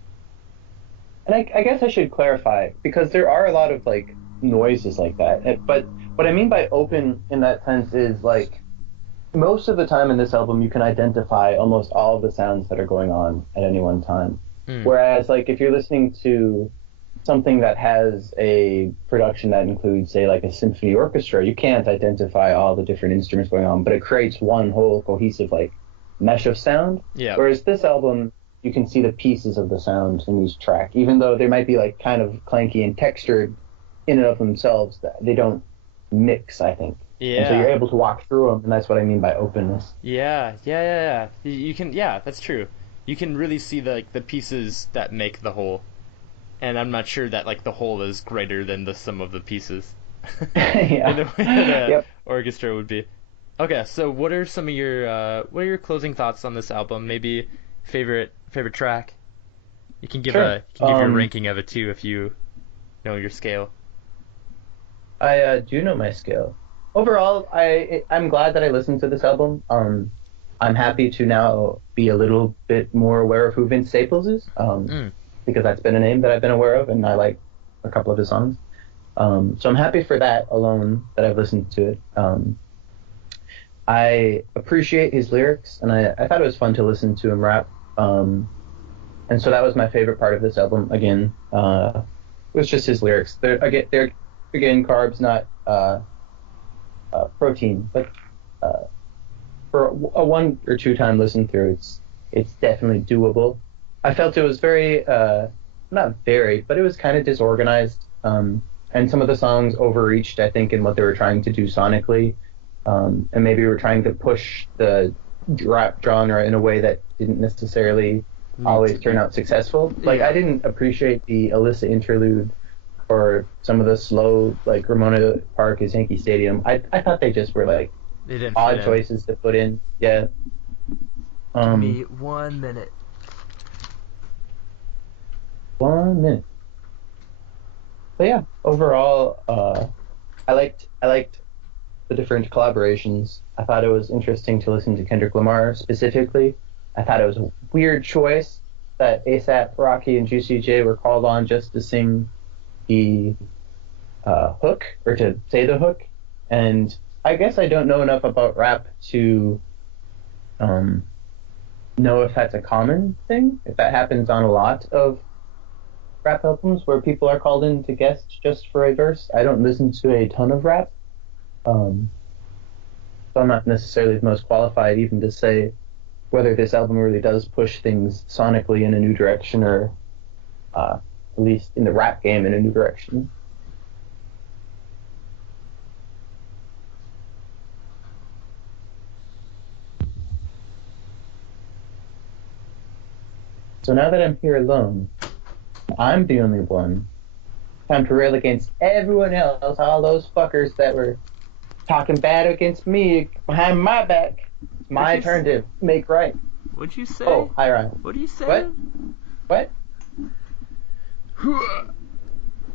I guess I should clarify because there are a lot of like noises like that. But what I mean by open in that sense is like most of the time in this album you can identify almost all of the sounds that are going on at any one time. Mm, Whereas like if you're listening to something that has a production that includes say like a symphony orchestra, you can't identify all the different instruments going on, but it creates one whole cohesive like mesh of sound. yeah. Whereas this album, you can see the pieces of the sound in each track, even though they might be like kind of clanky and textured in and of themselves, that they don't mix, I think. And so you're Yeah. able to walk through them, and that's what I mean by openness. Yeah. Yeah. Yeah. Yeah. You can. Yeah, that's true. You can really see the pieces that make the whole, and I'm not sure that like the whole is greater than the sum of the pieces, in Yeah. the way that a Yep. orchestra would be. Okay, so what are some of your what are your closing thoughts on this album? Maybe favorite track. Sure. You can give your ranking of it too if you know your scale. I do know my scale. Overall, I'm glad that I listened to this album. I'm happy to now be a little bit more aware of who Vince Staples is, Mm. because that's been a name that I've been aware of, and I like a couple of his songs. So I'm happy for that alone that I've listened to it. I appreciate his lyrics, and I thought it was fun to listen to him rap. And so that was my favorite part of this album. Again, it was just his lyrics. They're again carbs, not protein, but for a one or two time listen through, it's definitely doable. I felt it was very not very, but it was kind of disorganized. And some of the songs overreached, I think, in what they were trying to do sonically, and maybe were trying to push the rap genre in a way that didn't necessarily always turn out successful. Like Yeah. I didn't appreciate the Alyssa interlude or some of the slow like Ramona Park is Yankee Stadium. I thought they just were like They didn't odd fit in. choices to put in. Yeah. Give me 1 minute. 1 minute. But yeah, overall, I liked the different collaborations. I thought it was interesting to listen to Kendrick Lamar specifically. I thought it was a weird choice that ASAP Rocky and Juicy J were called on just to sing the hook or to say the hook. And I guess I don't know enough about rap to know if that's a common thing, if that happens on a lot of rap albums where people are called in to guest just for a verse. I don't listen to a ton of rap, so I'm not necessarily the most qualified even to say whether this album really does push things sonically in a new direction or at least in the rap game in a new direction. So now that I'm here alone, I'm the only one. Time to rail against everyone else, all those fuckers that were talking bad against me behind my back. It's my turn to make right. What'd you say? Oh, hi Ryan. What do you say? What? What?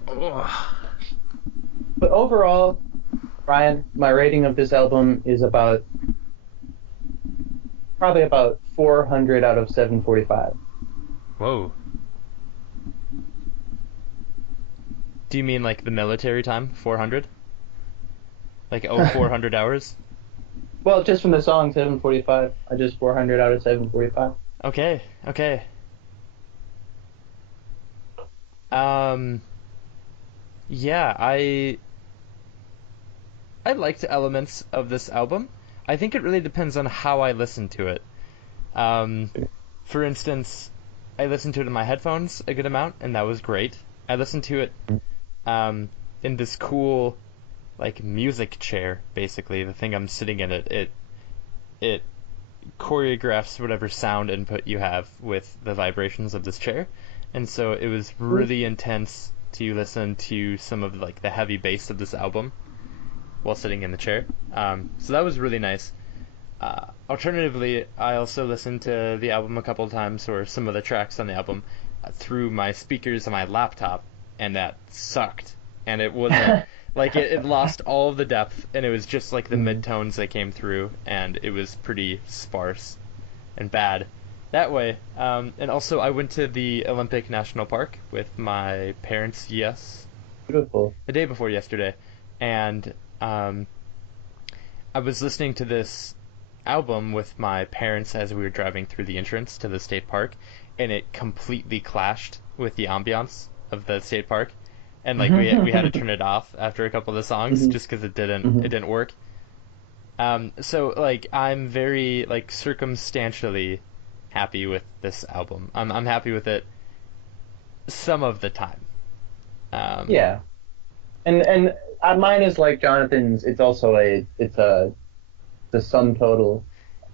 Oh. But overall, Ryan, my rating of this album is about probably about 400 out of 745. Whoa. Do you mean like the military time? 400? Like 400 hours? Well, just from the song 745, I just 400 out of 745. Okay, okay. Um, yeah, I liked elements of this album. I think it really depends on how I listen to it. Um, for instance, I listened to it in my headphones a good amount, and that was great. I listened to it in this cool, like, music chair, basically. The thing I'm sitting in, it choreographs whatever sound input you have with the vibrations of this chair. And so it was really intense to listen to some of, like, the heavy bass of this album while sitting in the chair. So that was really nice. Alternatively, I also listened to the album a couple of times, or some of the tracks on the album, through my speakers on my laptop, and that sucked. And it wasn't like it lost all of the depth, and it was just like the midtones that came through, and it was pretty sparse and bad that way. And also, I went to the Olympic National Park with my parents. Beautiful. The day before yesterday, and I was listening to this album with my parents as we were driving through the entrance to the state park, and it completely clashed with the ambiance of the state park, and like we had to turn it off after a couple of the songs just because it didn't work. So like I'm very like circumstantially happy with this album. I'm happy with it some of the time. Yeah, and mine is like Jonathan's. It's also the sum total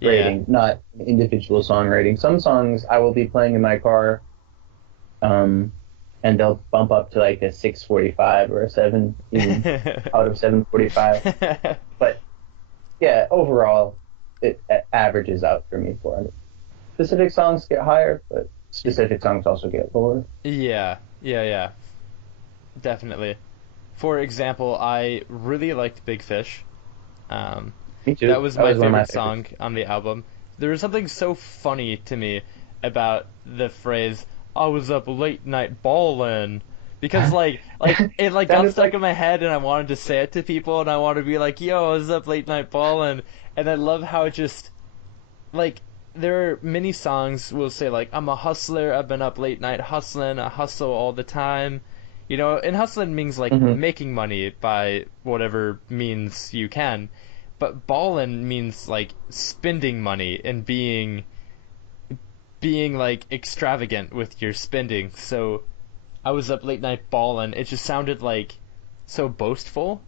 rating, not individual song rating. Some songs I will be playing in my car, and they'll bump up to like a 645 or a 7 out of 745. But yeah, overall, it averages out for me 400. Specific songs get higher, but specific songs also get lower. Yeah, definitely. For example, I really liked Big Fish. Me too. That was my one of favorite song on the album. There was something so funny to me about the phrase "I was up late night ballin'," because like it like got stuck in my head, and I wanted to say it to people, and I wanted to be like, "Yo, I was up late night ballin'," and I love how it just like there are many songs will say like, "I'm a hustler, I've been up late night hustling, I hustle all the time." You know, and hustling means like making money by whatever means you can. But ballin' means like spending money and being like extravagant with your spending. So I was up late night ballin'. It just sounded like so boastful,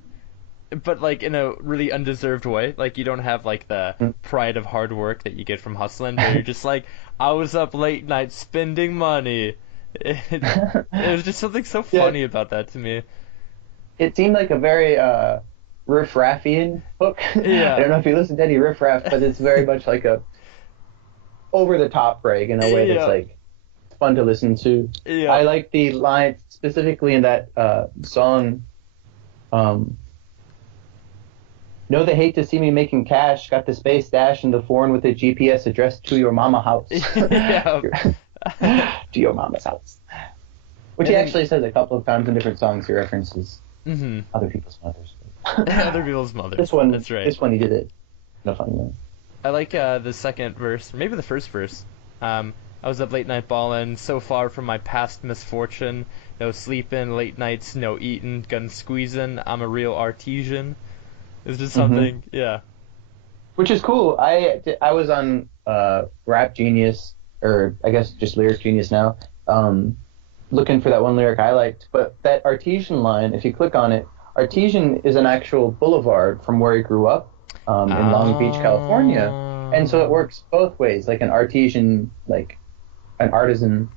but like in a really undeserved way. Like you don't have like the pride of hard work that you get from hustling, but you're just like, I was up late night spending money. It was just something so funny about that to me. It seemed like a very Riff Raffian hook. Yeah. I don't know if you listen to any Riff Raff, but it's very much like a over the top break in a way that's like fun to listen to. Yeah. I like the line specifically in that song. Know they hate to see me making cash. Got the space dash in the foreign with a GPS addressed to your mama house. To your mama's house. Which he actually says a couple of times in different songs. He references other people's mothers. Other people's mothers. This one, that's right. This one he did it in a funny way. I like the second verse, or maybe the first verse. I was up late night ballin', so far from my past misfortune. No sleepin', late nights, no eatin', gun squeezin'. I'm a real artesian. It's just something, yeah. Which is cool. I was on Rap Genius, or I guess just Lyric Genius now, looking for that one lyric I liked. But that artesian line, if you click on it, artesian is an actual boulevard from where he grew up in Long Beach, California. And so it works both ways, like an artesian, like an artisan,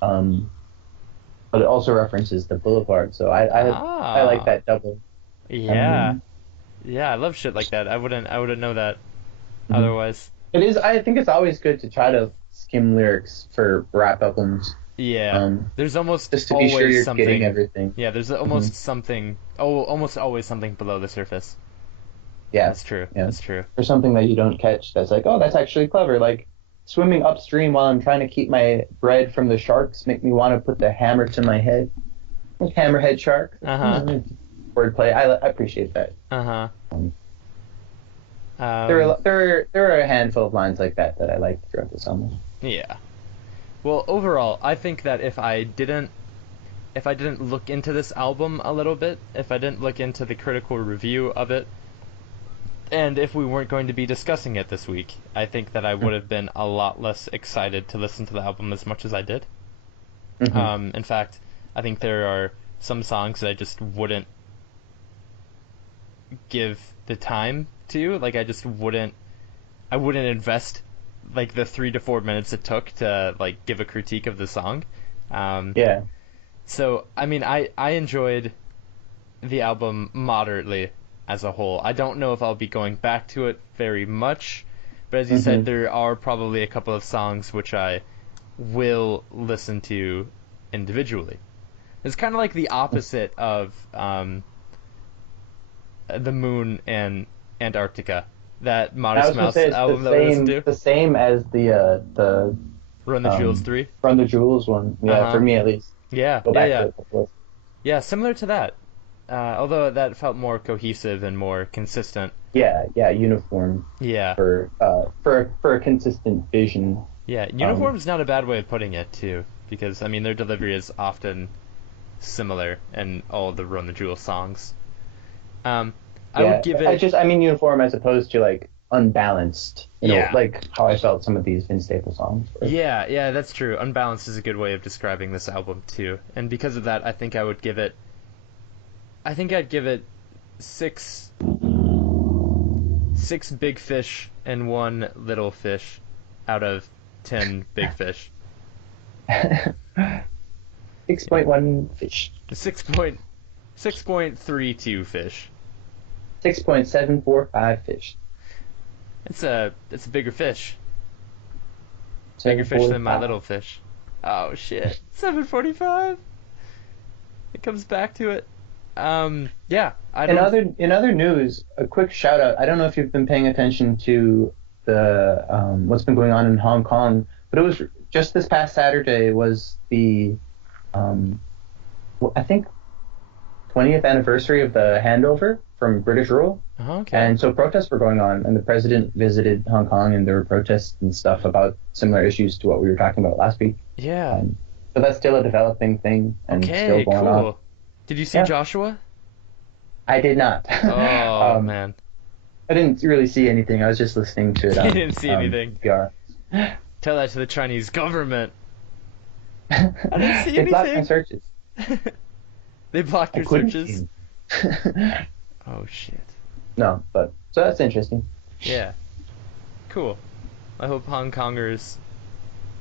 but it also references the boulevard. So I like that double. Yeah. Yeah, I love shit like that. I wouldn't know that otherwise. It is. I think it's always good to try to skim lyrics for rap albums. Yeah, there's almost just to always be sure you're something, getting everything. Yeah, there's almost something. Oh, almost always something below the surface. Yeah, That's true. yeah. That's true. Or something that you don't catch that's like, oh, that's actually clever. Like swimming upstream while I'm trying to keep my bread from the sharks make me want to put the hammer to my head. Like hammerhead shark. Uh-huh. Wordplay. I appreciate that. Uh-huh. Um, Um, there are a handful of lines like that I like throughout the song. yeah. Well, overall, I think that if I didn't look into this album a little bit, if I didn't look into the critical review of it, and if we weren't going to be discussing it this week, I think that I would have been a lot less excited to listen to the album as much as I did. Mm-hmm. In fact, I think there are some songs that I just wouldn't give the time to. Like, I wouldn't invest like the 3 to 4 minutes it took to like give a critique of the song. Yeah. So, I mean, I enjoyed the album moderately as a whole. I don't know if I'll be going back to it very much, but as you said, there are probably a couple of songs which I will listen to individually. It's kind of like the opposite of The Moon and Antarctica, that I Modest was gonna Mouse say it's album that we listened to. the same as the Run the Jewels 3. Run the Jewels one. Yeah, Uh-huh. for me at least. Yeah, Go yeah, back yeah. to it. Yeah, similar to that. Although that felt more cohesive and more consistent. Yeah, uniform Yeah. for a consistent vision. Yeah, uniform's not a bad way of putting it, too. Because, I mean, their delivery is often similar in all the Run the Jewels songs. I would give it... I mean uniform as opposed to, like, unbalanced. You know, Yeah. like how I felt some of these Vince Staples songs were. Yeah, that's true. Unbalanced is a good way of describing this album, too. And because of that, I think I'd give it 6 big fish and 1 little fish out of 10 big fish. 6.1 fish. 6.32 fish. 6.745 fish. It's a bigger fish. Bigger fish than my 745. little fish. Oh shit. 7:45. It comes back to it. Yeah. In other news, a quick shout out. I don't know if you've been paying attention to the what's been going on in Hong Kong, but it was just this past Saturday was the I think 20th anniversary of the handover from British rule. Okay. And so protests were going on, and the president visited Hong Kong, and there were protests and stuff about similar issues to what we were talking about last week. Yeah. So that's still a developing thing and Okay, still going cool. on. Did you see Yeah. Joshua? I did not. Oh man. I didn't really see anything. I was just listening to it. You on, didn't see anything. PR. Tell that to the Chinese government. I didn't see They blocked my anything. searches. They blocked I your couldn't searches. see them. Oh shit. No, but so that's interesting. Yeah. Cool. I hope Hong Kongers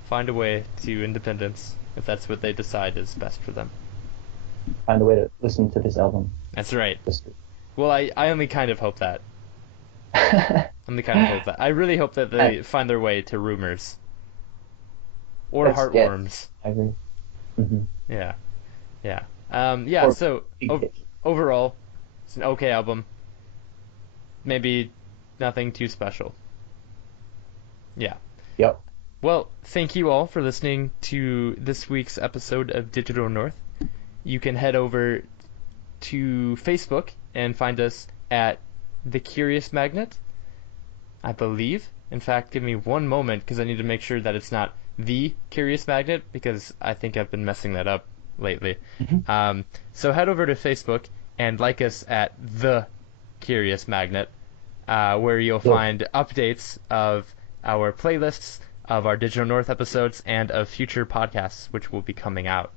find a way to independence if that's what they decide is best for them. Find a way to listen to this album. That's right. This Well, I only kind of hope that. I only kind of hope that. I really hope that they find their way to rumors. Or That's- yeah. heartworms. I agree. Mm-hmm. Yeah. Yeah. Or So big fish. overall, it's an okay album. Maybe nothing too special. Yeah. Yep. Well, thank you all for listening to this week's episode of Digital North. You can head over to Facebook and find us at The Curious Magnet, I believe. In fact, give me one moment because I need to make sure that it's not The Curious Magnet because I think I've been messing that up lately. So head over to Facebook and like us at The Curious Magnet, where you'll find updates of our playlists, of our Digital North episodes, and of future podcasts which will be coming out.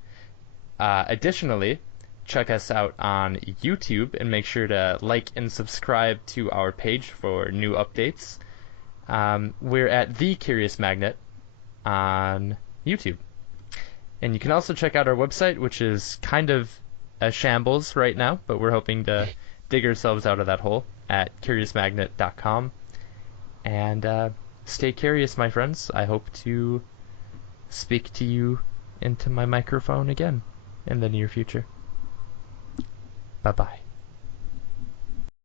Additionally, check us out on YouTube and make sure to like and subscribe to our page for new updates. We're at The Curious Magnet on YouTube. And you can also check out our website, which is kind of a shambles right now, but we're hoping to dig ourselves out of that hole at curiousmagnet.com. And stay curious, my friends. I hope to speak to you into my microphone again in the near future. Bye-bye.